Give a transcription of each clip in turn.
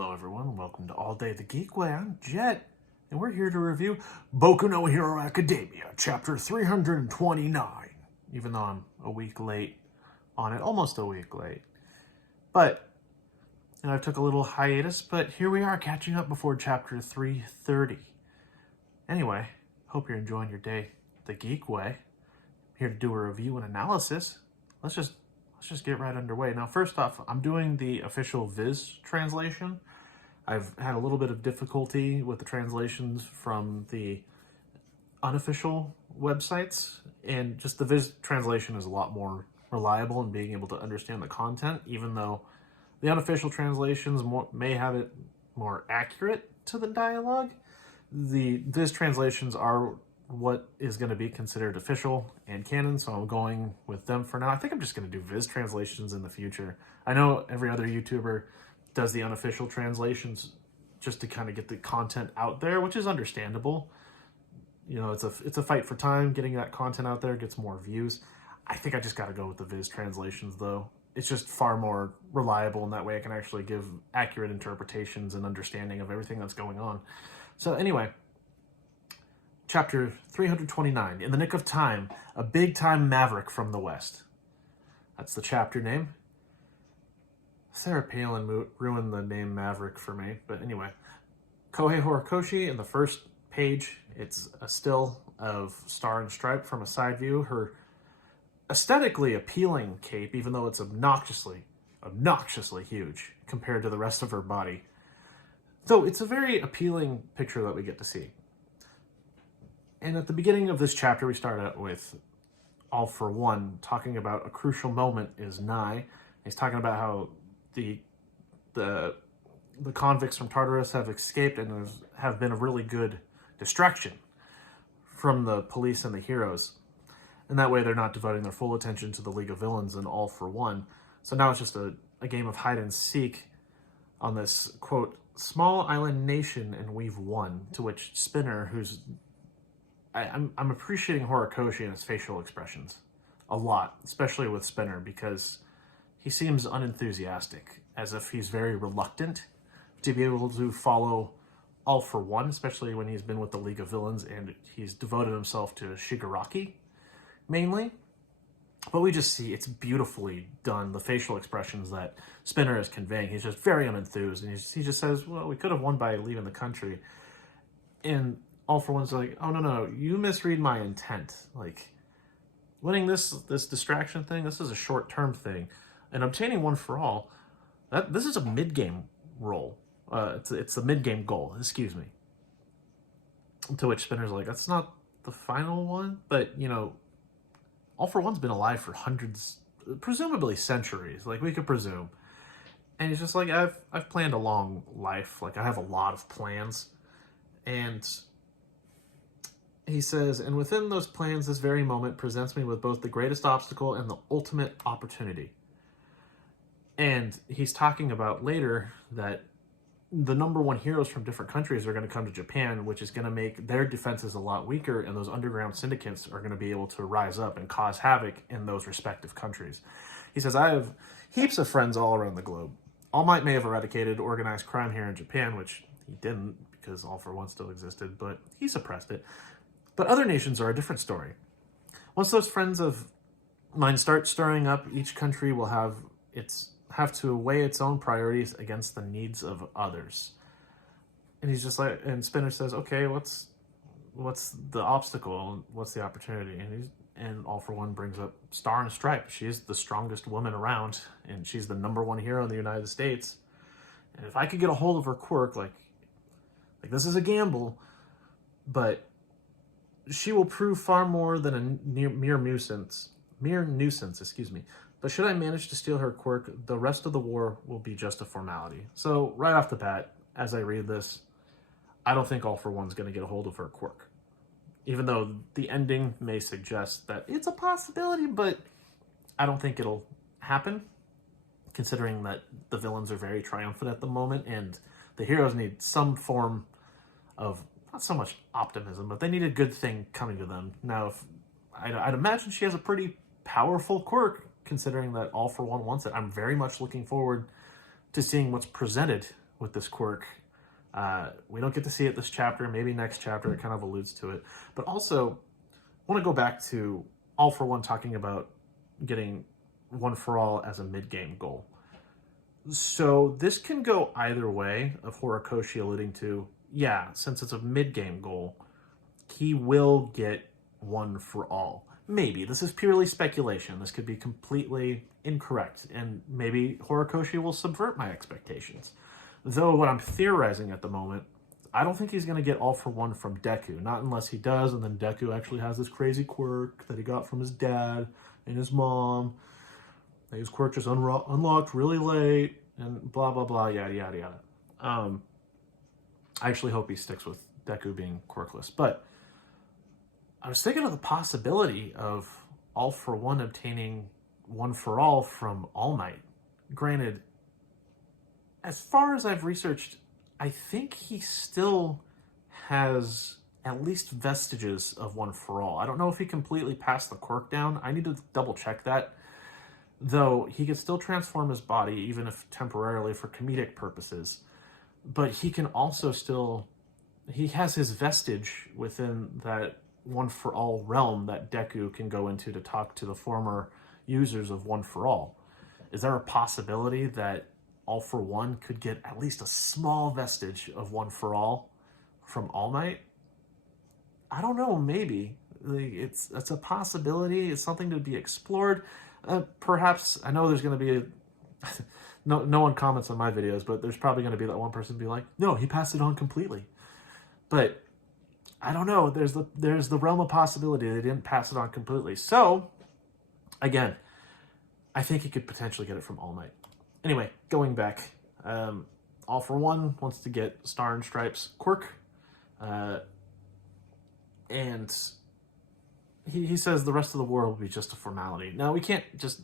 Hello everyone, welcome to All Day the Geek Way. I'm Jet, and we're here to review Boku no Hero Academia, chapter 329. Even though I'm a week late on it, almost a week late. But, I took a little hiatus, but here we are catching up before chapter 330. Anyway, hope you're enjoying your day the Geek Way. I'm here to do a review and analysis. Let's just get right underway. Now, first off, I'm doing the official Viz translation. I've had a little bit of difficulty with the translations from the unofficial websites, and just the Viz translation is a lot more reliable in being able to understand the content, even though the unofficial translations may have it more accurate to the dialogue. The Viz translations are what is going to be considered official and canon, so I'm going with them for now. I think I'm just going to do Viz translations in the future. I know every other YouTuber does the unofficial translations just to kind of get the content out there, which is understandable. You know, it's a fight for time. Getting that content out there gets more views. I think I just got to go with the Viz translations, though. It's just far more reliable, and that way I can actually give accurate interpretations and understanding of everything that's going on. So anyway, Chapter 329, In the Nick of Time, a big-time maverick from the West. That's the chapter name. Sarah Palin ruined the name Maverick for me, but anyway. Kohei Horikoshi, in the first page, it's a still of Star and Stripe from a side view. Her aesthetically appealing cape, even though it's obnoxiously huge compared to the rest of her body. So it's a very appealing picture that we get to see. And at the beginning of this chapter, we start out with All for One talking about a crucial moment is nigh. He's talking about how the convicts from Tartarus have escaped and have been a really good distraction from the police and the heroes. And that way they're not devoting their full attention to the League of Villains and All for One. So now it's just a game of hide and seek on this, quote, small island nation, and we've won. To which Spinner, who's I'm appreciating Horikoshi and his facial expressions a lot, especially with Spinner, because he seems unenthusiastic, as if he's very reluctant to be able to follow All for One, especially when he's been with the League of Villains and he's devoted himself to Shigaraki, mainly. But we just see it's beautifully done, the facial expressions that Spinner is conveying. He's just very unenthused, and he just says, well, we could have won by leaving the country. And All for One's like, oh, no, you misread my intent. Like, winning this distraction thing, this is a short-term thing. And obtaining One for All, this is a mid-game role. It's the mid-game goal, excuse me. To which Spinner's like, that's not the final one. But, you know, All for One's been alive for hundreds, presumably centuries. Like, we could presume. And he's just like, I've planned a long life. Like, I have a lot of plans. And he says, and within those plans, this very moment presents me with both the greatest obstacle and the ultimate opportunity. And he's talking about later that the #1 heroes from different countries are going to come to Japan, which is going to make their defenses a lot weaker, and those underground syndicates are going to be able to rise up and cause havoc in those respective countries. He says, I have heaps of friends all around the globe. All Might may have eradicated organized crime here in Japan, which he didn't, because All for One still existed, but he suppressed it. But other nations are a different story. Once those friends of mine start stirring up, each country will have to weigh its own priorities against the needs of others. And he's just like, and Spinner says, okay, what's the obstacle? What's the opportunity? And All for One brings up Star and Stripe. She's the strongest woman around, and she's the #1 hero in the United States. And if I could get a hold of her quirk, like this is a gamble, but she will prove far more than a mere nuisance, excuse me. But should I manage to steal her quirk, the rest of the war will be just a formality. So right off the bat, as I read this, I don't think All for One's going to get a hold of her quirk. Even though the ending may suggest that it's a possibility, but I don't think it'll happen, considering that the villains are very triumphant at the moment, and the heroes need some form of, not so much optimism, but they need a good thing coming to them. Now, I'd imagine she has a pretty powerful quirk, considering that All for One wants it. I'm very much looking forward to seeing what's presented with this quirk. We don't get to see it this chapter, maybe next chapter, it kind of alludes to it. But also, I want to go back to All for One talking about getting One for All as a mid-game goal. So this can go either way of Horikoshi alluding to, yeah, since it's a mid-game goal, he will get One for All. Maybe. This is purely speculation. This could be completely incorrect, and maybe Horikoshi will subvert my expectations. Though what I'm theorizing at the moment, I don't think he's going to get All for One from Deku. Not unless he does, and then Deku actually has this crazy quirk that he got from his dad and his mom. His quirk just unlocked really late, and blah, blah, blah, yada, yada, yada. I actually hope he sticks with Deku being quirkless. But I was thinking of the possibility of All for One obtaining One for All from All Might. Granted, as far as I've researched, I think he still has at least vestiges of One for All. I don't know if he completely passed the quirk down. I need to double check that. Though he can still transform his body, even if temporarily for comedic purposes. But he can also still... He has his vestige within that One for All realm that Deku can go into to talk to the former users of One for All. Is there a possibility that All for One could get at least a small vestige of One for All from All Might? I don't know, maybe. It's a possibility. It's something to be explored. Perhaps, I know there's going to be a... no one comments on my videos, but there's probably going to be that one person be like, no, he passed it on completely. But I don't know. There's the realm of possibility they didn't pass it on completely. So, again, I think he could potentially get it from All Might. Anyway, going back, All for One wants to get Star and Stripes quirk, and he says the rest of the war will be just a formality. Now, we can't just...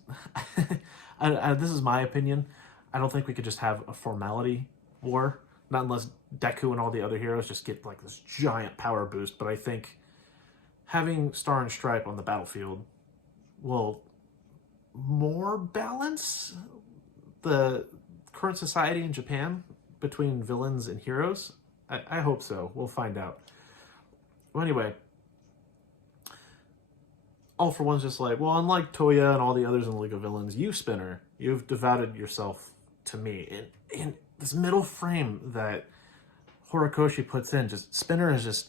this is my opinion. I don't think we could just have a formality war. Not unless Deku and all the other heroes just get like this giant power boost. But I think having Star and Stripe on the battlefield will more balance the current society in Japan between villains and heroes. I hope so. We'll find out. Well, anyway, All for One's just like, well, unlike Toya and all the others in the League of Villains, you, Spinner, you've devoted yourself to me. And this middle frame that Horikoshi puts in, just Spinner is just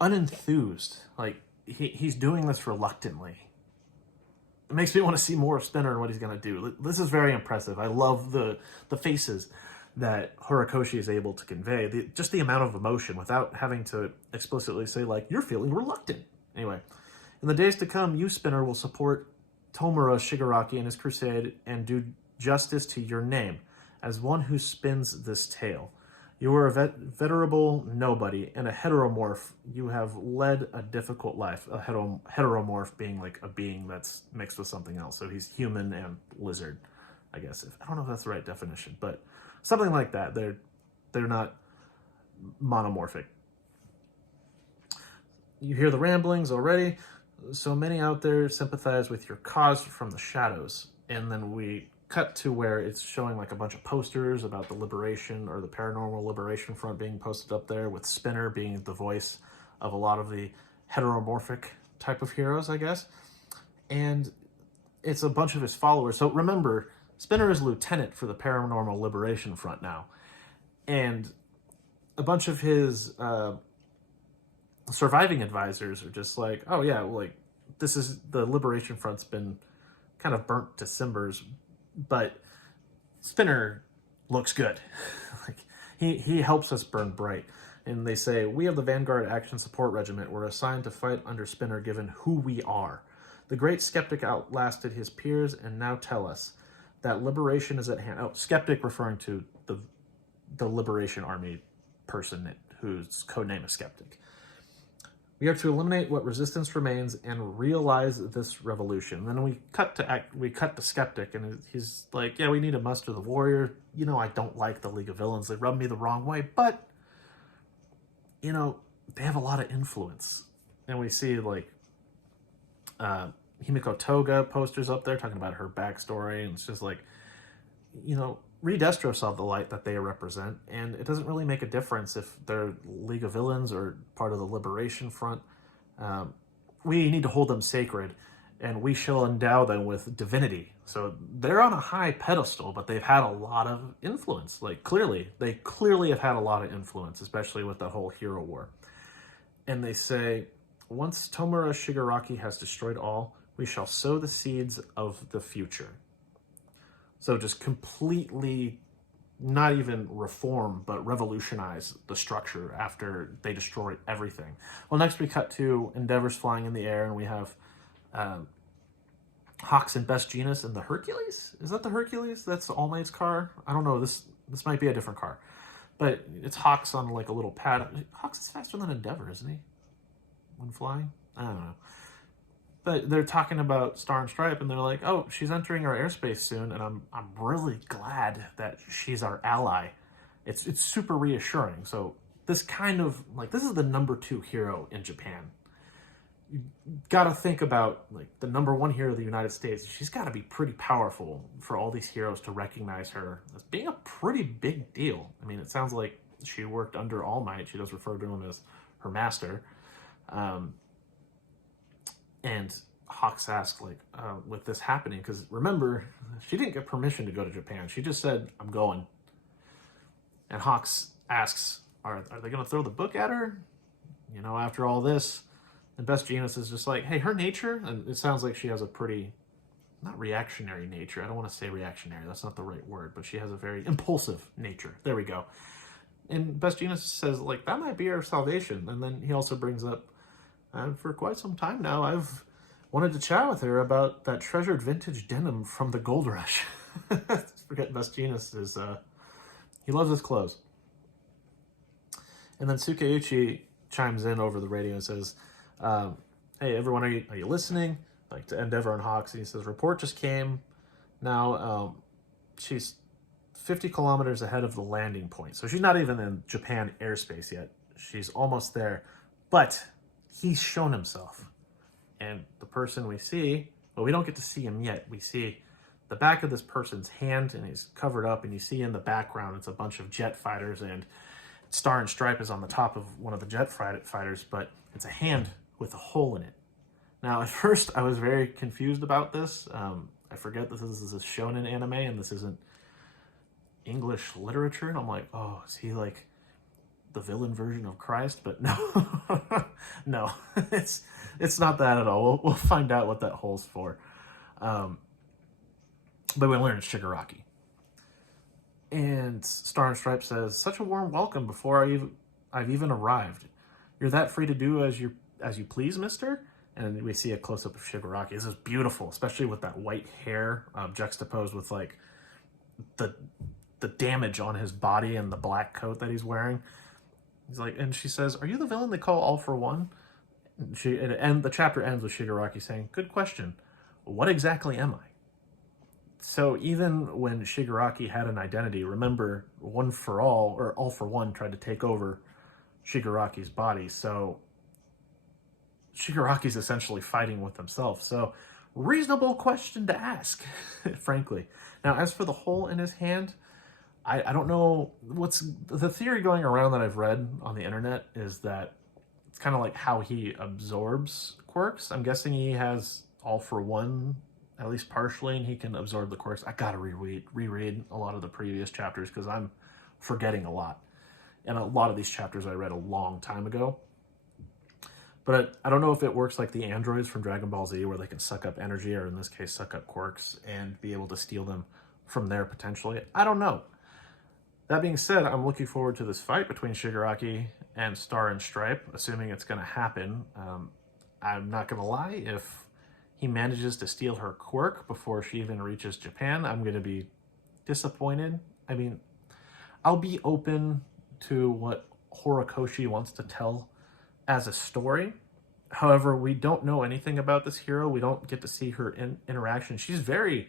unenthused. Like, he's doing this reluctantly. It makes me want to see more of Spinner and what he's going to do. This is very impressive. I love the faces that Horikoshi is able to convey. Just the amount of emotion without having to explicitly say, like, you're feeling reluctant. Anyway, in the days to come, you, Spinner, will support Tomura Shigaraki in his crusade and do justice to your name as one who spins this tale. You are a venerable nobody and a heteromorph. You have led a difficult life. A heteromorph being like a being that's mixed with something else. So he's human and lizard, I guess. I don't know if that's the right definition, but something like that. They're not monomorphic. You hear the ramblings already. So many out there sympathize with your cause from the shadows. And then we cut to where it's showing like a bunch of posters about the liberation or the paranormal liberation front being posted up there, with Spinner being the voice of a lot of the heteromorphic type of heroes, I guess. And it's a bunch of his followers. So remember, Spinner is lieutenant for the paranormal liberation front now. And a bunch of his surviving advisors are just like, oh yeah, like this is, the liberation front's been kind of burnt to cimbers, but Spinner looks good. Like he helps us burn bright. And they say, we of the Vanguard Action Support Regiment were assigned to fight under Spinner given who we are. The great skeptic outlasted his peers and now tell us that liberation is at hand. Oh, skeptic referring to the Liberation Army person whose codename is Skeptic. We are to eliminate what resistance remains and realize this revolution. Then we cut to Skeptic, and he's like, yeah, we need to muster the warrior. You know, I don't like the League of Villains. They rub me the wrong way, but, you know, they have a lot of influence. And we see, like, Himiko Toga posters up there talking about her backstory, and it's just like, you know, Redestro saw the light that they represent, and it doesn't really make a difference if they're League of Villains or part of the Liberation Front. We need to hold them sacred, and we shall endow them with divinity. So they're on a high pedestal, but they've had a lot of influence. Like, they clearly have had a lot of influence, especially with the whole hero war. And they say, once Tomura Shigaraki has destroyed all, we shall sow the seeds of the future. So just completely, not even reform, but revolutionize the structure after they destroy everything. Well, next we cut to Endeavor's flying in the air, and we have Hawks and Best Jeanist in the Hercules? Is that the Hercules? That's All Might's car? I don't know. This might be a different car. But it's Hawks on like a little pad. Hawks is faster than Endeavor, isn't he? When flying? I don't know. But they're talking about Star and Stripe, and they're like, oh, she's entering our airspace soon, and I'm really glad that she's our ally. It's super reassuring. So this kind of, like, this is the #2 hero in Japan. You got to think about, like, the #1 hero of the United States. She's got to be pretty powerful for all these heroes to recognize her as being a pretty big deal. I mean, it sounds like she worked under All Might. She does refer to him as her master. And Hawks asked, like, with this happening, because remember, she didn't get permission to go to Japan. She just said, I'm going. And Hawks asks, are they going to throw the book at her? You know, after all this. And Best Jeanist is just like, hey, her nature, and it sounds like she has a pretty, not reactionary nature. I don't want to say reactionary. That's not the right word, but she has a very impulsive nature. There we go. And Best Jeanist says, like, that might be our salvation. And then he also brings up, for quite some time now, I've wanted to chat with her about that treasured vintage denim from the Gold Rush. Forget Best Jeanist is, he loves his clothes. And then Sukeuchi chimes in over the radio and says, hey, everyone, are you listening? Like, to Endeavor and Hawks. And he says, report just came. Now, she's 50 kilometers ahead of the landing point. So she's not even in Japan airspace yet. She's almost there. But he's shown himself. And the person we see, well, we don't get to see him yet. We see the back of this person's hand, and he's covered up, and you see in the background, it's a bunch of jet fighters, and Star and Stripe is on the top of one of the jet fighters, but it's a hand with a hole in it. Now, at first, I was very confused about this. I forget that this is a shonen anime, and this isn't English literature, and I'm like, oh, is he like the villain version of Christ? But no, no, it's not that at all. We'll find out what that hole's for. But we learn it's Shigaraki. And Star and Stripe says, such a warm welcome before I've even arrived. You're that free to do as you please, mister? And we see a close-up of Shigaraki. This is beautiful, especially with that white hair juxtaposed with, like, the damage on his body and the black coat that he's wearing. He's like, and she says, are you the villain they call All for One? And the chapter ends with Shigaraki saying, good question. What exactly am I? So even when Shigaraki had an identity, remember, One for All, or All for One, tried to take over Shigaraki's body. So Shigaraki's essentially fighting with himself. So reasonable question to ask, frankly. Now, as for the hole in his hand, I don't know what's the theory going around that I've read on the internet is that it's kind of like how he absorbs quirks. I'm guessing he has All for One, at least partially, and he can absorb the quirks. I gotta reread a lot of the previous chapters because I'm forgetting a lot. And a lot of these chapters I read a long time ago. But I don't know if it works like the androids from Dragon Ball Z where they can suck up energy, or in this case, suck up quirks and be able to steal them from there potentially. I don't know. That being said, I'm looking forward to this fight between Shigaraki and Star and Stripe, assuming it's going to happen. I'm not going to lie, if he manages to steal her quirk before she even reaches Japan, I'm going to be disappointed. I mean, I'll be open to what Horikoshi wants to tell as a story. However, we don't know anything about this hero. We don't get to see her interaction. She's very...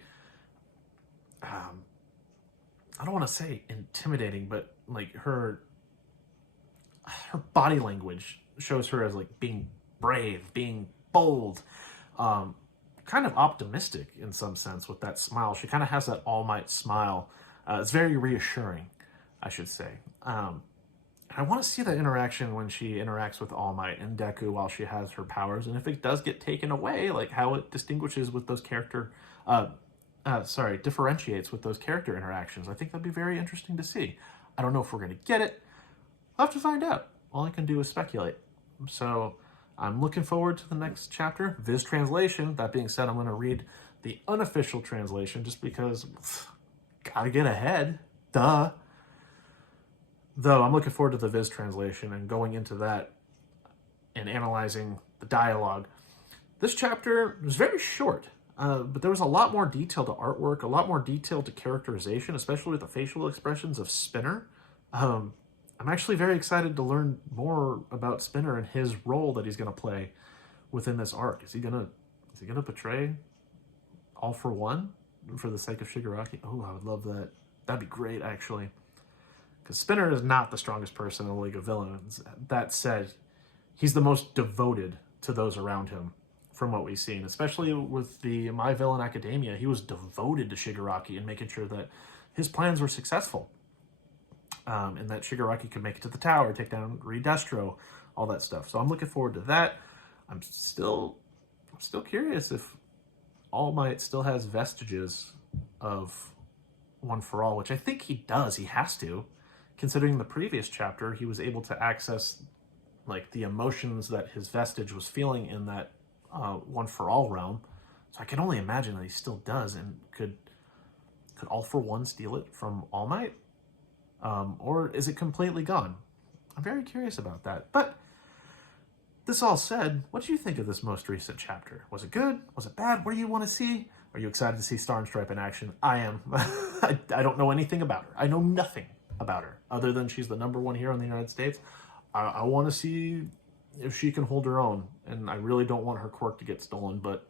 I don't want to say intimidating, but like her body language shows her as like being brave, being bold, kind of optimistic in some sense with that smile. She kind of has that All Might smile. It's very reassuring, I should say. I want to see that interaction when she interacts with All Might and Deku while she has her powers, and if it does get taken away, like how it distinguishes with those differentiates with those character interactions. I think that'd be very interesting to see. I don't know if we're going to get it. I'll have to find out. All I can do is speculate. So I'm looking forward to the next chapter. Viz translation. That being said, I'm going to read the unofficial translation just because gotta get ahead. Duh. Though I'm looking forward to the Viz translation and going into that and analyzing the dialogue. This chapter was very short, but there was a lot more detail to artwork, a lot more detail to characterization, especially with the facial expressions of Spinner. I'm actually very excited to learn more about Spinner and his role that he's going to play within this arc. Is he gonna betray All for One for the sake of Shigaraki? Oh, I would love that. That'd be great, actually. Because Spinner is not the strongest person in the League of Villains. That said, he's the most devoted to those around him from what we've seen. Especially with the My Villain Academia, he was devoted to Shigaraki and making sure that his plans were successful. And that Shigaraki could make it to the tower, take down Destro, all that stuff. So I'm looking forward to that. I'm still curious if All Might still has vestiges of One for All, which I think he does. He has to. Considering the previous chapter, he was able to access like the emotions that his vestige was feeling in that One for All realm. So I can only imagine that he still does. And could All for One steal it from All Might? Or is it completely gone? I'm very curious about that. But this all said, what do you think of this most recent chapter? Was it good? Was it bad? What do you want to see? Are you excited to see Star and Stripe in action? I am. I don't know anything about her. I know nothing about her other than she's the #1 hero in the United States. I want to see if she can hold her own, and I really don't want her quirk to get stolen, but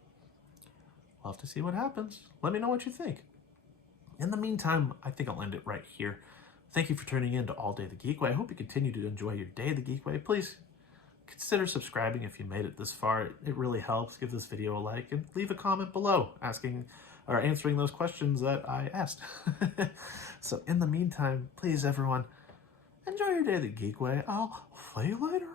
we'll have to see what happens. Let me know what you think. In the meantime, I think I'll end it right here. Thank you for tuning in to All Day the Geek Way. I hope you continue to enjoy your day the Geek Way. Please consider subscribing if you made it this far. It really helps. Give this video a like and leave a comment below asking or answering those questions that I asked. So in the meantime, please everyone, enjoy your day the Geek Way. I'll see you later.